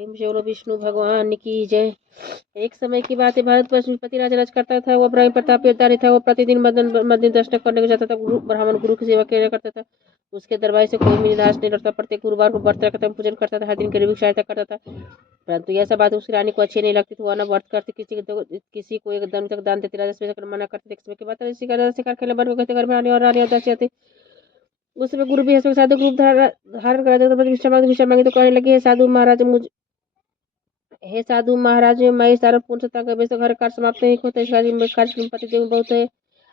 बोलो विष्णु भगवान की जय। एक समय की बात है, भारत पर पति राजा राज करता था। वह बड़ा प्रतापशाली था। वह प्रतिदिन मंदिर दर्शन करने को जाता था। ब्राह्मण गुरु की सेवा किया करता था। उसके दरबार से कोई भी निराश नहीं लौटता। प्रत्येक गुरुवार को व्रत रखता था, पूजन करता था, हर दिन गरीबी की सहायता करता था। परंतु यह सब बात उसकी रानी को अच्छी नहीं लगती थी। वह न व्रत करती, किसी को एक दम तक दान देती, राजा से मना करते। एक समय के बाद शिकार खेलने बन गए घर में रानी और रानी दासी आते। उस समय गुरु भी साधु रूप धारण कर भिक्षा मांगी तो कहने लगे, हे साधु महाराज, मैं सारा पूर्ण सत्ता का वैसे घर कार्य समाप्त नहीं होता। इस कार्य पतिदेव बहुत है।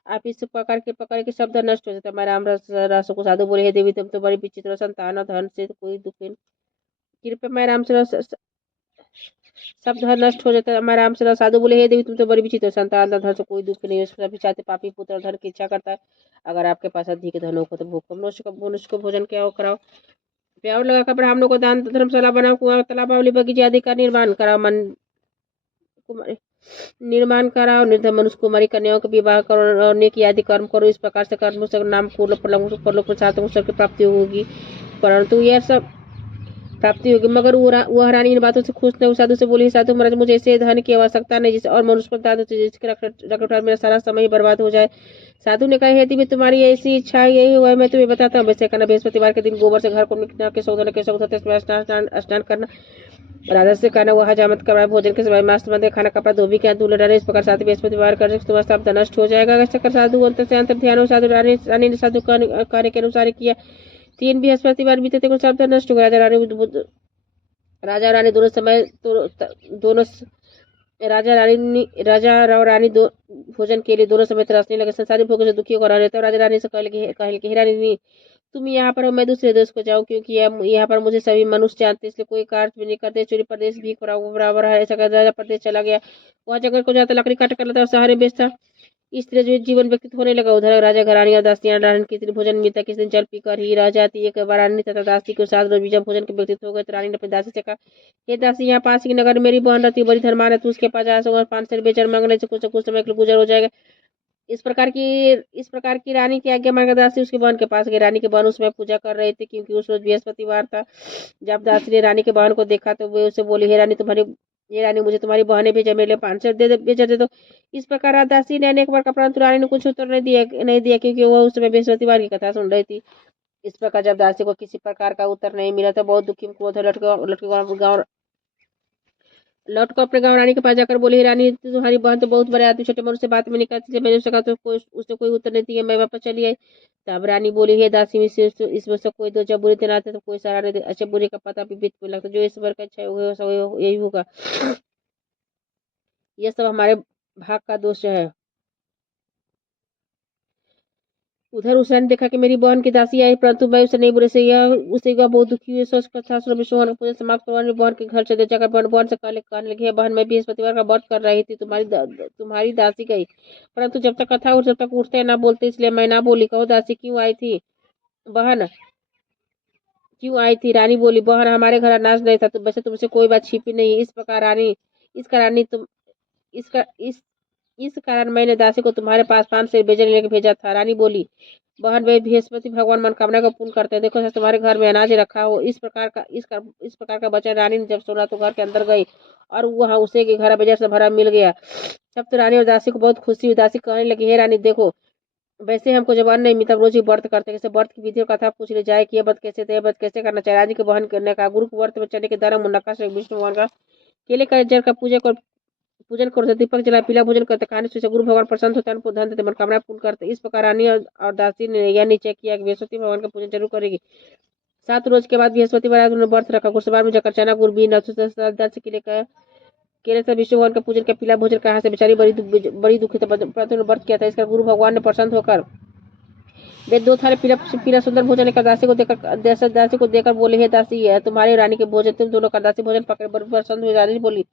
आप इस पकड़ के शब्द नष्ट हो जाता है। मैं राम रस को साधु बोले, हे देवी तुम तो बड़ी विचित्र संतान, धन से तो कोई दुख नहीं। कृपया मैं राम से सब धन नष्ट हो जाता है। मैं राम से साधु बोले, हे देवी तुम तो बड़ी विचित्र संतान, धन से कोई दुख नहीं है। सभी चाहते पापी पुत्र धन की इच्छा करता है। अगर आपके पास अधिक धन हो तो भूख मनुष्य को भोजन क्या कराओ, प्यार लगाकर ब्राह्मणों को दान, धर्मशाला बनाओ, कुआं तालाब बगीचे आदि का निर्माण कराओ, निर्धन मनुष्य कुमारी कन्याओं के विवाह करो और नेकी आदि कर्म करो। इस प्रकार से कर्म से नाम को प्राप्ति होगी। परंतु यह सब प्राप्ति होगी, मगर वह रानी इन बातों से खुश नहीं। साधु से बोली, साधु महाराज मुझे ऐसे धन की आवश्यकता नहीं जिसे और मनुष्य को दान जिसके रखरखाव मेरा सारा समय ही बर्बाद हो जाए। साधु ने कहा, यदि भी तुम्हारी ऐसी इच्छा यही हुआ है, मैं तुम्हें बताता हूँ। वैसे करना, बृहस्पतिवार के दिन गोबर से घर को स्नान करना। राजा से कहना, वह हजामत करवाए, भोजन के समय मांस बंदे, खाना कपड़ा धोबी के दूल्हे डाले। इस प्रकार साधु बृहस्पतिवार कर तुम्हारा सब नष्ट हो जाएगा। साधु अंत से अंतर ध्यान साधु रानी ने साधु कार्य के अनुसार किया। 3 बृहस्पतिवार बीते थे, सब नष्ट हो गया। राजा रानी दोनों समय दोनों राजा और रानी भोजन के लिए दोनों समय तरसने लगे। संसारी भोगों से दुखी होकर रहते। राजा रानी से कहे, रानी तुम यहाँ पर हो, मैं दूसरे देश को जाऊँ, क्योंकि यहाँ पर मुझे सभी मनुष्य जानते, इसलिए कोई कार्य भी नहीं करते। चोरी प्रदेश भी बराबर है। ऐसा राजा प्रदेश चला गया। वहाँ जंगल को जाता, लकड़ी काट कर लाता और शहर में बेचता। इस तरह जीवन व्यतीत होने लगा। उधर राजा घरानी और दासियां रानी किस दिन भोजन मिलता, किस दिन जल पीकर ही रह जाती। एक बार रानी तथा दासी के साथ रोज जब भोजन के व्यतीत हो गए तो रानी ने अपनी दासी से कहा, ये दासी, यहाँ पास ही नगर मेरी बहन रहती, बड़ी धर्मान है, तू उसके पास जा सको, 5 से बेचर मांगने से कुछ समय के लिए गुजर हो जाएगा। इस प्रकार की रानी की आज्ञा मांगा दासी उसकी बहन के पास गई। रानी की बहन उसमें पूजा कर रही थी, क्योंकि उस रोज बृहस्पतिवार था। जब दासी ने रानी की बहन को देखा तो वे उसे बोली, ये रानी मुझे तुम्हारी बहन ने भेजा, मेरे लिए 5 बेचर दे दो। इस प्रकार दासी ने अनेक बार का, परंतु रानी ने कुछ उत्तर नहीं दिया, क्योंकि वह उस समय बृहस्पतिवार की कथा सुन रही थी। इस प्रकार जब दासी को किसी प्रकार का उत्तर नहीं मिला तो बहुत दुखी क्रोध लौट को अपने गाँव रानी के पास जाकर बोली, रानी तुम्हारी बहन तो बहुत बड़े आदमी, छोटे मनुष्य से बात में नहीं करती, मैंने उससे कहा तो उसने कोई उत्तर नहीं दिया, मैं वापस चली आई। तब रानी बोली, हे दासी, इसमें से कोई दो जब बुरे दिन आते तो कोई सहारा नहीं दे, अच्छे बुरे का पता भी बीत को लगता, जो ईश्वर का अच्छा यही होगा। यह सब हमारे भाग का दोष है। उधर उसने देखा कि मेरी बहन की दासी आई, परंतु मैं उसे नहीं बोले से उसे बहुत दुखी हुई। सोच कथा सुन विष्णु पूजन समाप्त करवाने बहन के घर से जाकर बहन से कहने लगी, बहन मैं बृहस्पतिवार का व्रत कर रही थी, तुम्हारी दासी गई, परंतु जब तक कथा जब तक उठते ना बोलते, इसलिए मैं ना बोली। कहो दासी क्यों आई थी? बहन क्यों आई थी? रानी बोली, बहन हमारे घर अनाज नहीं था, वैसे तुमसे कोई बात छिपी नहीं। इस प्रकार रानी इसका इस कारण मैंने दासी को तुम्हारे पास 5 से बेचने लेके भेजा था। रानी बोली, बहन वे बृहस्पति भगवान मनोकामना को पूर्ण करते हैं, देखो तुम्हारे घर में अनाज रखा हो। इस प्रकार का वचन रानी ने जब सुना तो घर के अंदर गई और वहाँ उसे के घर बाजार से भरा मिल गया। तब तो रानी और दासी को बहुत खुशी हुई। दासी कहने लगी, हे रानी देखो, वैसे हमको जब अन्न नहीं मिलता रोज ही व्रत करते, जैसे व्रत की विधि और कथा पूछ ली जाए कि यह व्रत कैसे थे, व्रत कैसे करना चाहिए। राजी के बहन करने का गुरु के व्रत में चने के दाना मुंडा से विष्णु भगवान का केले का जल का पूजन करते, दीपक जला पीला भोजन करते, खाने से गुरु भगवान प्रसन्न होते हैं, धन देते, मनोकामना पूर्ण करते। इस प्रकार रानी और दासी ने यह निश्चय किया कि बृहस्पति भगवान का पूजन जरूर करेगी। 7 रोज के बाद बृहस्पतिवार उन्होंने व्रत रखा। गुरुवार में जाकर चना गुड़ भी केले से विष्णु भगवान का पूजन का पीला भोजन कहा से बेचारी बड़ी दुखी परंतु व्रत किया था। इसका गुरु भगवान ने प्रसन्न होकर वे 2 थाली पीला सुंदर भोजन लेकर दासी को देकर बोले, हे दासी, है तुम्हारे रानी के भोजन, तुम दोनों का दासी भोजन पकड़े बड़ी प्रसन्न हुई। रानी बोली,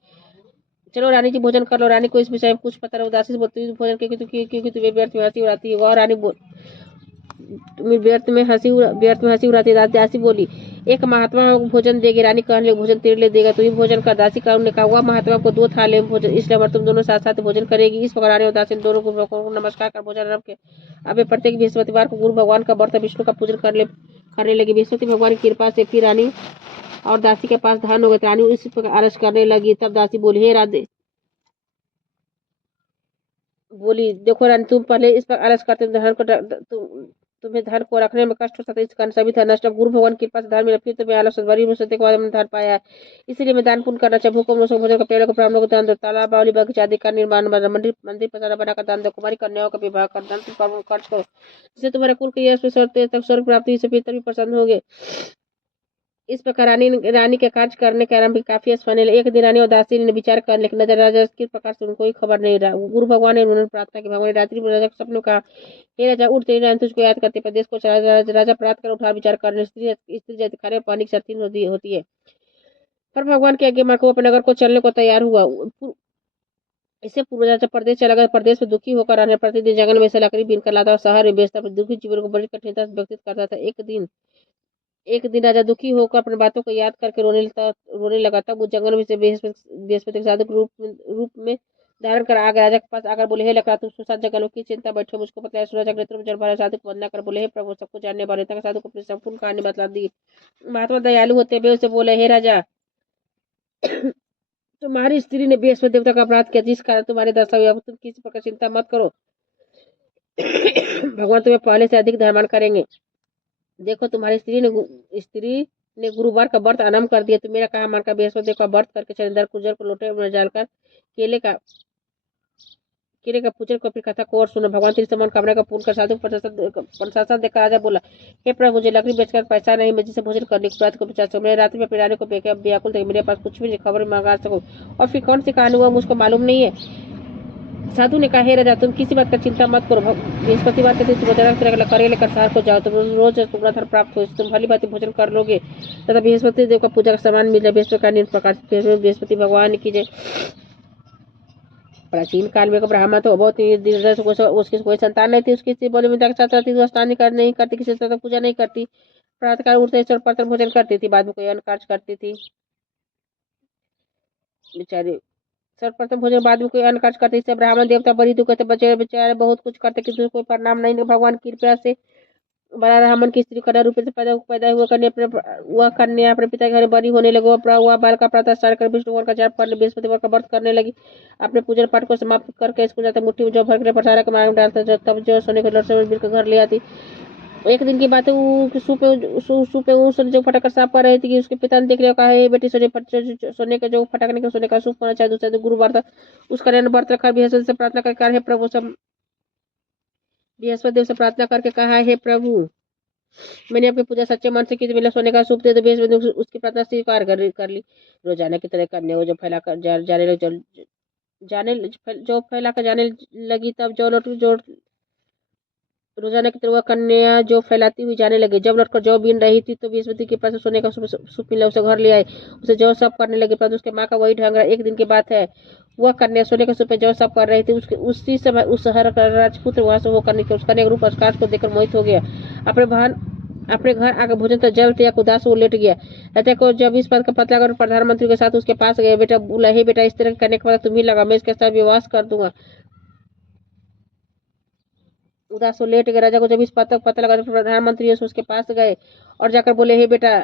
चलो रानी जी भोजन कर लो। रानी को इस विषय में कुछ पता नहीं। उदासी से बोलती भोजन क्योंकि तुम्हें व्यर्थ में हंसी उड़ाती है। वह रानी तुम्हें व्यर्थ में हंसी उड़ाती है। दासी बोली, एक महात्मा भोजन देगी। रानी कहने लगी, भोजन तेरे लिए देगा, तू ही भोजन कर। दासी का उन्होंने कहा, वह महात्मा को 2 थाली में भोजन, इसलिए तुम दोनों साथ साथ भोजन करेगी। इस प्रकार रानी और दासी दोनों को नमस्कार कर भोजन रख के अब प्रत्येक बृहस्पतिवार को गुरु भगवान का व्रत विष्णु का पूजन करने लगी। बृहस्पति भगवान की कृपा से फिर रानी और दासी के पास धन हो गए। रानी इस प्रकार आलस करने लगी। तब दासी बोली, हे राधे, बोली, देखो रानी, तुम पहले इस पर आलस करते धन को तुम्हें धन को रखने में कष्ट होता था, इस कारण सभी धन नष्ट। गुरु भगवान की कृपा से धन मिला, फिर तुम्हें आलस बड़ी मुश्किल के बाद मैंने धन पाया। इसलिए मैं दान पुण्य करना चाहिए। भूखों भोजन का, पेड़ों को, ब्राह्मणों को दान दो, तालाब बावली बगीचा आदि का निर्माण, मंदिर मंदिर प्रसाद बनाकर दान दो, कुमारी कन्याओं का विवाह कर दान खर्च करो, जिससे तुम्हारे कुल की यश तक स्वर्ग प्राप्ति से पितर भी प्रसन्न होंगे। इस प्रकार रानी के कार्य करने के आरंभ काफी आसानी लगे। एक दिन रानी और दासी ने विचार कर, लेकिन नजर राजा किस प्रकार से उनको कोई खबर नहीं रहा। गुरु भगवान ने उन्होंने प्रार्थना की। भगवान ने रात्रि में राजा के सपनों का, हे राजा, उठ, तेरी रानी तुझको याद करते प्रदेश को राजा प्राप्त कर उठा विचार करने, स्त्री जाति खाने और पानी की शक्ति होती है। पर भगवान के आज्ञा मानकर वो अपने नगर को चलने को तैयार हुआ। इससे पूर्व राजा प्रदेश चला गया। प्रदेश में दुखी होकर रहने, प्रतिदिन जंगल में से लकड़ी बीनकर लाता और शहर में बेचता, दुखी जीवन को बड़ी कठिनता से व्यतीत करता था। एक दिन राजा दुखी होकर अपनी बातों को याद करके रोने लगा। तब वो जंगल में से बृहस्पति के साधु के रूप में धारण कर आ गया। राजा के पास आकर बोले, हे लकड़ा, तुम सुसात जंगल में की चिंता बैठे, मुझको बतलाया। सूरज नेत्रों में जल भरा साधु को वंदना कर बोले, हे प्रभु, सबको जानने वाले। तक साधु को अपनी संपूर्ण कहानी बतला दी। महात्मा दयालु होते हुए उसे बोले, हे राजा, तुम्हारी स्त्री ने बृहस्पति देवता का अपराध किया, जिस कारण तुम्हारे दशा हुई। अब तुम किसी प्रकार चिंता मत करो, भगवान तुम्हें पहले से अधिक धर्मान करेंगे। देखो, तुम्हारी स्त्री ने गुरुवार का व्रत आरंभ कर दिया। तो मेरा कहा मानकर बृहस्पति का व्रत करके चंदर कुजर को लोटे में डालकर केले का पूजन को, फिर कथा को और सुनो। भगवान तेरी समान कामना का पूर्ण कर। साधु प्रशासन देकर राजा बोला, हे प्रभु, मुझे लकड़ी बेचकर पैसा नहीं, मैं जिसे भोजन करने की प्रात को बचा सकूं। मैंने रात्रि में पिराने को व्याकुल थे, मेरे पास कुछ भी नहीं, खबर मंगा सकूं। और फिर कौन सी कहानी हुआ मुझको मालूम नहीं है। साधु ने कहा, हे राजा, तुम किसी बात का चिंता मत करो। बृहस्पतिवार के दिन तुम करे लेकर शहर को जाओ, तुम रोज टुकड़ा धन प्राप्त हो, तुम भली बात भोजन कर लोगे तथा बृहस्पति देव का पूजा का सामान मिल जाए। बृहस्पति का प्रकार से बृहस्पति भगवान की जय। प्राचीन काल में ब्राह्मण तो बहुत ही उसकी कोई संतान नहीं थी। उसकी बोली में स्नान नहीं करती, किसी तरह पूजा नहीं करती, प्रातःकाल उठते सर्वप्रथम भोजन करती थी, बाद में कोई अन्य कार्य करती थी। बेचारे सर्वप्रथम भोजन बाद में कोई अन्य कार्य करते। इससे ब्राह्मण देवता बड़ी दुख थे, बच्चे बेचारे बहुत कुछ करते, किसी कोई परिणाम नहीं। भगवान की कृपा से बड़ा ब्राह्मण की स्त्री कन्या रूप से पैदा हुआ कन्या अपने पिता के घर बड़ी होने लगी। वह बाल का प्रातः स्नान कर विष्णु का जाप करने, बृहस्पतिवार का व्रत करने लगी। अपने पूजन पाठ को समाप्त करके स्कूल जाते, मुट्ठी में जो भर प्रसारा के मार्ग में डालता, तब जो सोने के लड़ से मिलकर घर ले आती। एक दिन की बात है, सोने जो फटाकर साफ कर रही थी कि उसके पिता ने देख लिया। कहा, हे बेटी, सोने के जो फटाकने के सोने का सूप होना चाहिए। दूसरे गुरुवार था, उसका व्रत रखा। बृहस्पति से प्रार्थना करके, हे प्रभु, बृहस्पति देव से प्रार्थना करके कहा, हे प्रभु, मैंने अपनी पूजा सच्चे मन से की, तो मेरा सोने का सूप दे दो। बृहस्पति उसकी प्रार्थना स्वीकार कर ली। रोजाना की तरह कन्या जो फैला कर जाने लगी, तब जो रोजाना की तरह वह कन्या जो फैलाती हुई जाने लगी। जब लौटकर जौ बीन रही थी, तो बृहस्पति के पास सोने का सूप मिला, उसे घर ले आए। उसे जौ सब करने लगे, परंतु उसके माँ का वही ढंग रहा। एक दिन की बात है, वह कन्या सोने के सूप पे जौ सब कर रही थी। उसी समय उस शहर का राजपुत्र वहां से होकर निकले। उसका रूप आकाश को देखकर मोहित हो गया। अपने घर आकर भोजन तो जल त्याग उदास वो लेट गया। राजा को जब इस बात का पता लगा, प्रधानमंत्री के साथ उसके पास गए। बेटा बोला, हे बेटा, इस तरह करने के बाद तुम ही लगा, मैं इसके साथ विवाह कर दूंगा। उदास हो लेट गए। राजा को जब इस बात का पता लगा, तो प्रधानमंत्री उसके पास गए और जाकर बोले, हे बेटा,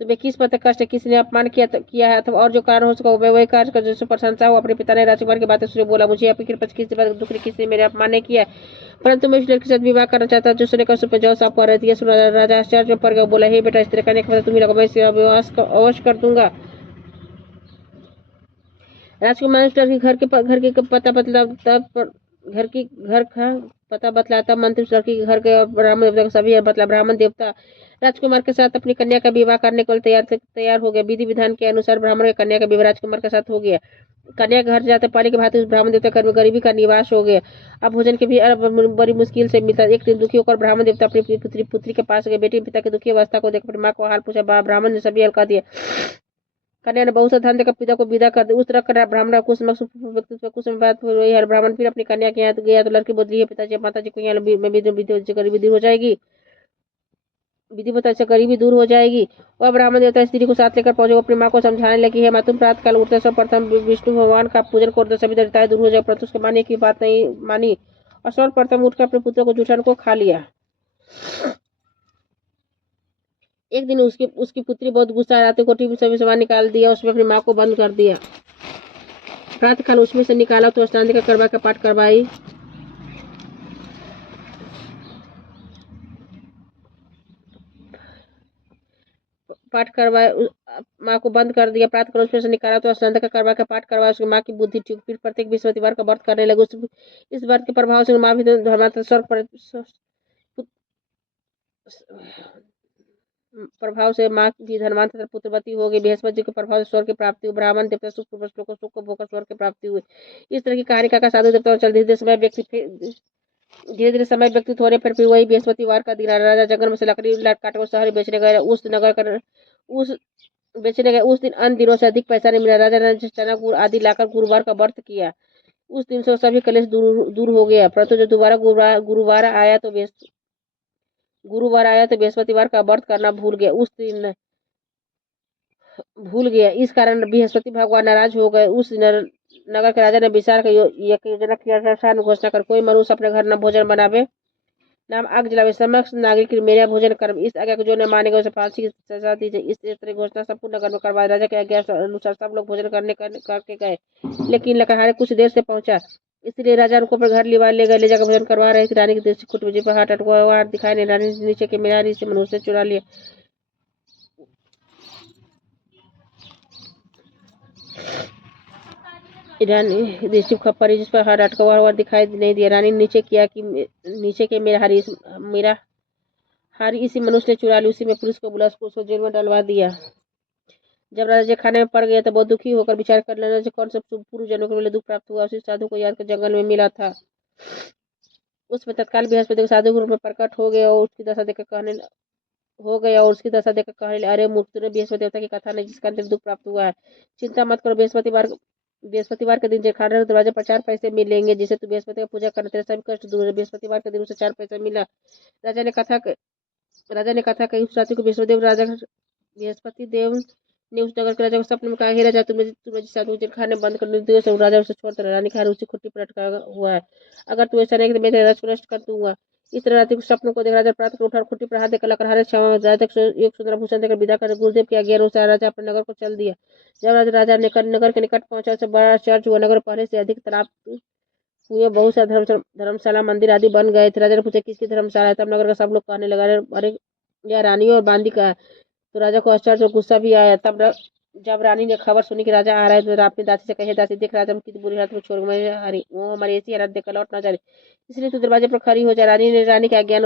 तुम्हें किस बात का कष्ट है, किसने अपमान किया है अथवा और जो कारण हो सका, मैं वही कार्य कर जिससे प्रशंसा हो। अपने पिता ने राजकुमार की बातें सुने बोला, मुझे आपकी कृपा से किसी बात दुख किसी मेरे अपमान नहीं किया, परंतु मैं इस लड़की के साथ विवाह करना चाहता जो सुने का सुपर जॉब साफ कर रही थी। राजा आश्चर्य में पड़ गया, बोला, हे बेटा, इस तरह करने के बाद तुम्हें लगा, मैं इसे अवश्य कर दूंगा। राजकुमार लड़की घर के पता बतलाता। मंत्री लड़की के घर के ब्राह्मण देवता सभी बतला। ब्राह्मण देवता राजकुमार के साथ अपनी कन्या का विवाह करने को तैयार हो गया। विधि विधान के अनुसार ब्राह्मण की कन्या का विवाह राजकुमार के साथ हो गया। कन्या घर जाते पानी के भांति उस ब्राह्मण देवता घर में गरीबी का निवास हो गया। अब भोजन के भी बड़ी मुश्किल से मिलता। एक दिन दुखी होकर ब्राह्मण देवता अपनी पुत्री के पास गए। बेटी पिता की दुखी अवस्था को देख अपनी माँ को हाल पूछा। ब्राह्मण ने सभी हल्का दिया। कन्या ने बहुत सा धन देकर पिता को विदा कर दिया। उस तरह कर ब्राह्मण कुछ बात हुई। हर ब्राह्मण फिर अपनी कन्या के यहाँ गया तो लड़की बोली, है पिताजी माताजी को यहाँ गरीबी दूर हो जाएगी, विधि बता से गरीबी दूर हो जाएगी। वह ब्राह्मण देवता स्त्री को साथ लेकर पहुंचे। अपनी माँ को समझाने लगी, है माँ, तुम प्रातः काल उठते सर्वप्रथम विष्णु भगवान का पूजन कर दो, सभी दरिद्रताएं दूर हो जाए। परंतु उसके माने की बात नहीं मानी और सर्वप्रथम उठकर अपने पुत्र को जूठन को खा लिया। एक दिन उसकी उसकी पुत्री बहुत गुस्सा आते कोठी में सभी सामान निकाल दिया, उसमें अपनी माँ को बंद कर दिया। प्रातः काल उसमें से निकाला तो स्नान का करवा का पाठ करवाई। पाठ करवाए, माँ को बंद कर दिया। प्रातः काल उसमें से निकाला तो स्नान का करवा का पाठ करवाया। उसकी माँ की बुद्धि ठीक, फिर प्रत्येक बृहस्पतिवार का व्रत करने लगी। इस व्रत के प्रभाव से माँ भी धर्मात्मा स्वर्ग प्रभाव से माँ भी धर्मांतर पुत्रवती हो गई। बृहस्पति जी के प्रभाव से स्वर्ग की प्राप्ति हुई। ब्राह्मण देवता सुख को सुख को भोकर स्वर्ग की प्राप्ति हुई। इस तरह की कहानी का साधु देवता चल धीरे धीरे समय व्यतीत होने पर फिर वही बृहस्पतिवार का दिन राजा जंगल में से लकड़ी काट कर शहर बेचने गए। उस बेचने गए उस दिन अन्य दिनों से अधिक पैसा नहीं मिला। राजा ने चना गुड़ आदि लाकर गुरुवार का व्रत किया। उस दिन से सभी कलेश दूर हो गया। परंतु जो दोबारा गुरुवार आया तो बृहस्पतिवार का व्रत करना भूल गया। इस कारण बृहस्पति भगवान नाराज हो गए। उस नगर के राजा ने विचार योजना किया घोषणा कर कोई मनुष्य अपने घर न भोजन बनावे नाम आग जलावे, समस्त नागरिक मेरा भोजन कर। इस आज्ञा को जो न मानेगा उसे फांसी की सजा दी जाए। इस तरह घोषणा संपूर्ण नगर में करवाई। राजा के आज्ञा अनुसार सब लोग भोजन करके गए, लेकिन लकड़हारे कुछ देर से पहुंचा, इसलिए राजा उनको अपने घर ले जाकर भोजन करवा रहे थे। रानी की दृष्टि कुट मुझे पर हाथ अटका दिखाई नहीं। रानी नीचे के मेरा से मनुष्य चुरा लिया। रानी दृष्टि खप्परी जिस पर हाथ अटका हुआ दिखाई नहीं दिया। रानी नीचे के मेरा हारी इसी मनुष्य ने चुरा ली। उसी में पुलिस को बुला उसको जेल में डलवा दिया। जब राजा जी खाने में पड़ गया तो बहुत दुखी होकर विचार कर लेना कौन सा पूर्व जन्म के लिए दुख प्राप्त हुआ। उसी साधु को याद कर जंगल में मिला था। उसमें तत्काल बृहस्पति साधु के रूप में प्रकट हो गया और उसकी दशा देखकर कहने अरे मूर्ख, तूने बृहस्पति देवता की कथा नहीं जिसका दुख प्राप्त हुआ है। चिंता मत करो, बृहस्पतिवार के दिन खाने दरवाजे पर 4 पैसे मिलेंगे, जिसे तू बृहस्पति का पूजा करने तेरे सभी कष्ट दूर। बृहस्पतिवार के दिन उसे 4 पैसा मिला। राजा ने कथा कही उस रात्रि को बृहस्पति देव ने उस नगर के राजा को सपने में कहा, हे राजा, तुमने जिस साधु को खाने बंद कर दिया तो राजा उसे छोड़ रानी का उसी खुट्टी पर अटका हुआ है। अगर तू ऐसा नहीं तो मैं तेरे राज को नष्ट कर दूंगा। इस तरह रात्रि को सपनों को देख राजा प्रातः को उठा खुट्टी पर हाथ देकर लकड़हारे क्षमा राजा एक सुंदर भूषण देकर विदा कर गुरुदेव की आज्ञा अनुसार राजा अपने नगर को चल दिया। जब राजा नगर के निकट पहुंचा तो बड़ा चर्च हुआ। नगर पहले से अधिक तालाब हुए, बहुत सा धर्मशाला मंदिर आदि बन गए थे। राजा ने पूछा किसकी धर्मशाला है, तब नगर का सब लोग कहने लगा अरे यह रानी और बांदी का है। तो राजा को आश्चर्य और गुस्सा भी आया। जब रानी ने खबर सुनी कि राजा आ रहा है तो अपनी दासी से कहे, दासी देख राजा कितनी बुरी हालत में छोड़ वो हमारी ऐसी हालत देखकर लौट ना जाए, इसलिए तू दरवाजे पर खड़ी हो जा। रानी के आज्ञा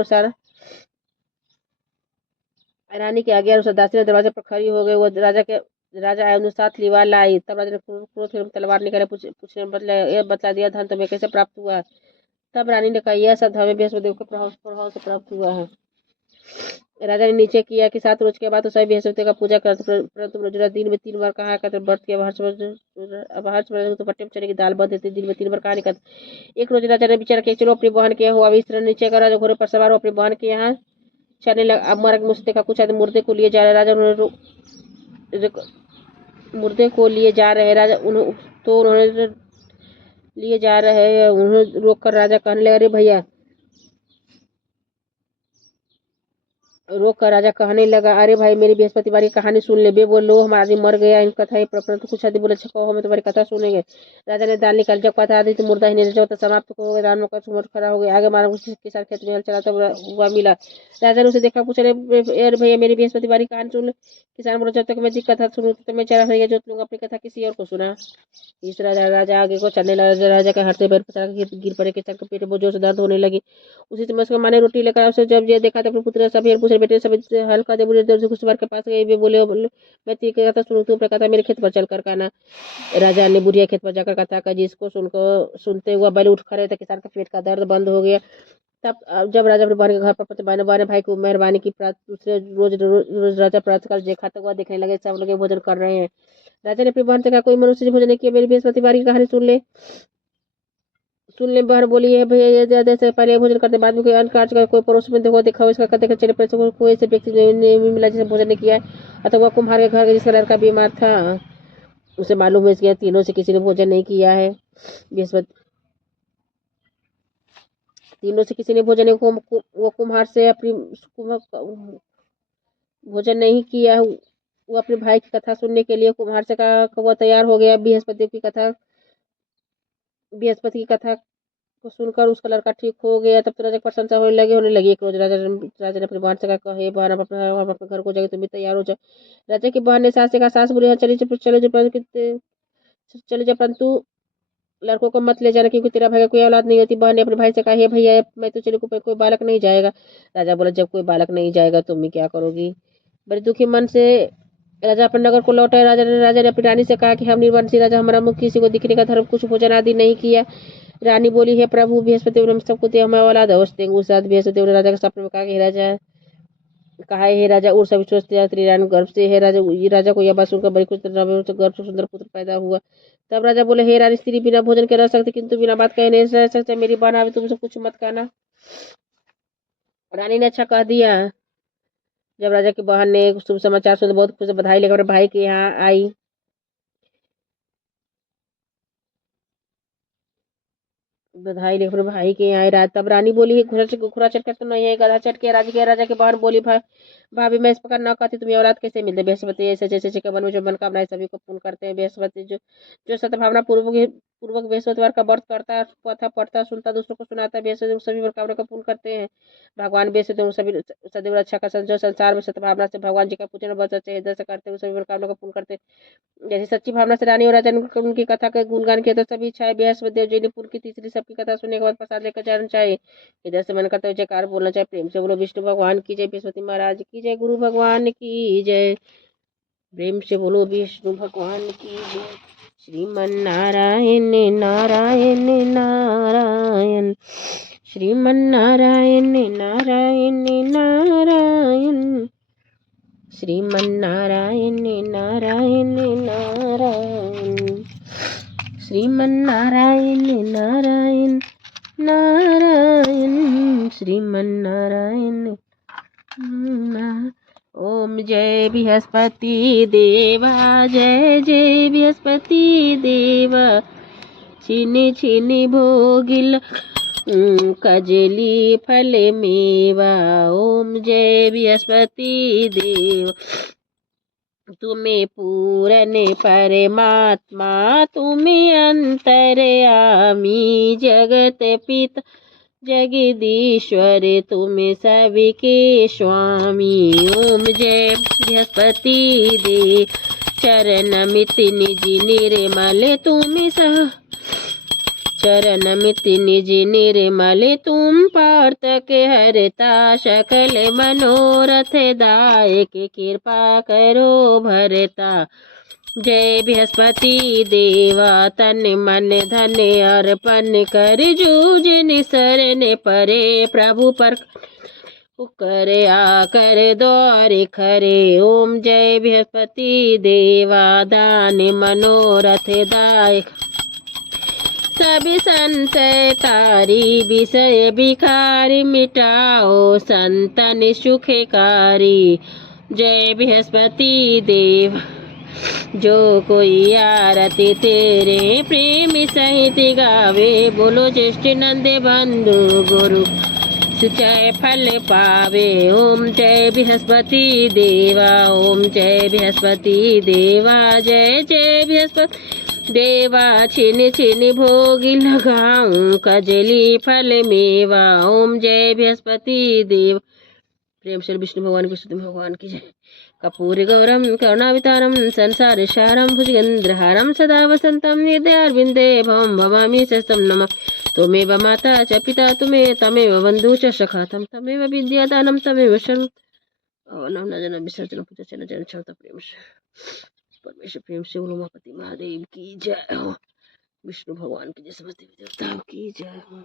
अनुसार दासी ने दरवाजे पर खड़ी हो गई। वो राजा आए उन्हें साथ लिवा लाई। तब राजा ने क्रोध तलवार निकाले पूछने बतला दिया धन तुम्हें कैसे प्राप्त हुआ। तब रानी ने कहा यह सब हमें बृहस्पति के प्रभाव से प्राप्त हुआ है। राजा ने नीचे किया कि 7 रोज के बाद तो सभी बृहस्पति का पूजा करते, परंतु रोजाना दिन में 3 बार कहा करते व्रत किया। तो पट्टे में चने की दाल बन देती, दिन में 3 बार कहा नहीं करते। एक रोज राजा ने विचार किया चलो अपनी बहन के यहाँ हुआ इस तरह नीचे का राजा घोड़े पर सवार हो अपनी बहन के यहाँ चलने लगा। अब मार्ग मुझसे देखा कुछ आदमी मुर्दे को लिए जा रहे। राजा मुर्दे को लिए जा रहे राजा उन्होंने लिए जा रहे उन्हें रोक कर राजा कहने लगे अरे भैया राजा कहने लगा अरे भाई मेरी बृहस्पतिवार की कहानी सुन ले। बे बोलो हमारा आदमी मर गया इन कथा परंतु कुछ आदमी बोले अच्छा कहो हमें तुम्हारी कथा सुनेंगे। राजा ने दाल निकाल जब कथा आदि तो मुर्दा ही नहीं जब समाप्त हो गया। राम का सुमर खड़ा हो गया। आगे मारा किसान खेत में हल चलाता हुआ मिला। राजा ने उसे देखा पूछा अरे भैया मेरी बृहस्पतिवार की कहानी सुन। किसान बोला जब तक मैं जी कथा सुनू तो मैं चला भैया जो लूंगा अपनी कथा किसी और को सुना। इस राजा आगे को चलने लगा। राजा का हाथ से पैर पसार गिर पड़े। किसान के पेट में जोर से दर्द होने लगी। उसी समय उसका माने रोटी लेकर उसे जब ये देखा तो अपने पुत्र सभी पूछे बेटे सभी हल्का दे बोले देर से कुछ बार के पास गए बोले मैं तेरी कथा सुनू तू अपनी कथा मेरे खेत पर चल कर कहना। राजा ने बुढ़िया खेत पर जाकर कथा का जिसको सुनते हुआ बैल उठ खड़े थे। किसान का पेट का दर्द बंद हो गया। तब जब राजा अपने बहन के घर पर बहन भाई को मेहरबानी की दूसरे रोज राजा प्रातःकाल जे खाता हुआ देखने लगे सब लोग भोजन कर रहे हैं। राजा ने अपनी बहन से कहा कोई मनुष्य भोजन नहीं किया मेरी बृहस्पतिवार की कहानी सुन ले। बहन बोली है भैया ये ज्यादा से पहले भोजन करते बाद में कोई अन्य कार्य कोई पड़ोस में देखो दिखाओ इसका करते चले पैसे को कोई ऐसे व्यक्ति नहीं मिला जिसने भोजन नहीं किया है अथवा वह कुम्हार के घर जिसका लड़का बीमार था उसे मालूम हो गया तीनों से किसी ने भोजन नहीं किया है। बृहस्पति तीनों से किसी ने भोजन वो कुम्हार से अपनी भोजन नहीं किया, वो अपने भाई की कथा सुनने के लिए कुम्हार से का कौवा तैयार हो गया। बृहस्पति की कथा को सुनकर उसका लड़का ठीक हो गया। तब तो राजा की प्रशंसा होने लगी। एक रोज राजा ने अपनी बहन से कहा, हे बहन, हम अपने घर को जाएंगे, तुम भी तैयार हो जाओ। राजा की बहन ने सास से कहा, सास बोली, हाँ चले जा, परंतु लड़कों को मत ले जाना, क्योंकि तेरा भाई का कोई औलाद नहीं होती। बहन ने अपने भाई से कहा, हे भैया, मैं तो चली, कोई बालक नहीं जाएगा। राजा बोला, जब कोई बालक नहीं जाएगा तुम ही क्या करोगी। बड़े दुखी मन से राजा अपने नगर को लौटा। राजा ने अपनी रानी से कहा कि हम निर्वंशी राजा, हमारा मुख किसी को दिखने का धर्म, कुछ भोजन आदि नहीं किया। रानी बोली, हे प्रभु, बृहस्पति ने सबको दिया, हमें औलाद अवश्य देंगे। उस रात बृहस्पति ने राजा के सपने में कहा, हे राजा, उठ, सभी सोचते हैं रानी गर्भ से। हे राजा को यह बात सुनकर बड़ी खुशी, गर्भ से सुंदर पुत्र पैदा हुआ। तब राजा बोले, हे रानी, स्त्री बिना भोजन के रह सकती, किंतु बिना बात कहे नहीं रह सकते। मेरी बहन अभी तुमसे कुछ मत कहना। रानी ने अच्छा कह दिया। जब राजा की बहन ने शुभ समाचार सुना, बहुत खुश बधाई लेकर अपने भाई के यहाँ आई। बधाई लेकर भाई के यहाँ आई। रात तब रानी बोली, घोड़ा चढ़ कर तो नहीं है, गधा चढ़ के। राजा के बहन बोली, भाभी, मैं इस प्रकार न कहती, तुम्हें औलाद कैसे मिलते। बृहस्पति ऐसे जैसे के मन में जो मनोकामनाएं सभी को पूर्ण करते हैं। बृहस्पति जो जो सद्भावना पूर्वक बृहस्पतिवार का व्रत करता, कथा पढ़ता, सुनता, दूसरों को सुनाता, बृहस्पति सभी मनोकामना को पूर्ण करते हैं। भगवान बृहस्पति सभी सदैव रक्षा का जो संसार में सद्भावना से भगवान जी का पूजन बहुत अच्छे हृदय से करते हैं, सभी मनोकामना को पूर्ण करते हैं। जैसे सच्ची भावना से रानी और राजा ने उनकी कथा का गुणगान किया, तो सभी इच्छाएं बृहस्पति देव जी ने पूर्ण की। तीसरी, सबकी कथा सुनने के बाद प्रसाद लेकर जाना चाहिए। इधर से मन करता है जयकार बोलना चाहिए। प्रेम से बोलो, विष्णु भगवान की जय, बृहस्पति महाराज की जय, गुरु भगवान की जय। प्रेम से बोलो, विष्णु भगवान की जय। श्रीमन नारायण नारायण नारायण, श्रीमन नारायण नारायण नारायण, श्रीमन नारायण नारायण नारायण, श्रीमन नारायण नारायण नारायण, श्रीमन नारायण। ओम जय बृहस्पति देवा, जय जय बृहस्पति देवा। छिनी छिनी भोगिल कजली फल मेवा। ओम जय बृहस्पति देव, तुम्हें पूरन परमात्मा, तुम्हें अंतर्यामी, जगत पिता जगदीश्वर, तुम सबके स्वामी। ओम जय बृहस्पति देव, चरणमित निज निर्मल, तुम चरणमित निज निर्मल, तुम पार्थक हरता, सकल मनोरथ दायक, कृपा करो भरता। जय बृहस्पति देवा, तन मन धन अर्पण कर, जूझन शरण परे, प्रभु पर करे आकर द्वार खरे। ओम जय बृहस्पति देवा, दान मनोरथ दायक, सभी संशय तारी, विषय विकार मिटाओ, संतन सुखकारी। जय बृहस्पति देव, जो कोई आरती तेरे प्रेम सहित गावे, बोलो ज्येष्ठ नंद बंधु गुरु जय फल पावे। ओम जय बृहस्पति देवा, ओम जय बृहस्पति देवा, जय जय बृहस्पति देवा। छिन छिन भोग लगाऊं, कजली फल मेवा। ओम जय बृहस्पति देव। प्रेम से विष्णु भगवान विष्णु भगवान की जय। कपूर गौरम करुणावतारम, संसार सारम, भुजगेन्द्रहारम, सदा वसंतम हृदयारविंदे भवम भवामी सतम नमः। त्वमेव माता च पिता त्वमेव, तमेव बंधु च सखा त्वमेव विद्यादानं तमेव शरणं। अवनं न जन विसर्जन पूजा चरण चरण क्षमता। प्रेम से परमेश्वर, प्रेम से उमापति महादेव की जय हो। विष्णु भगवान की जय, समस्त देवी देवताओं की जय हो।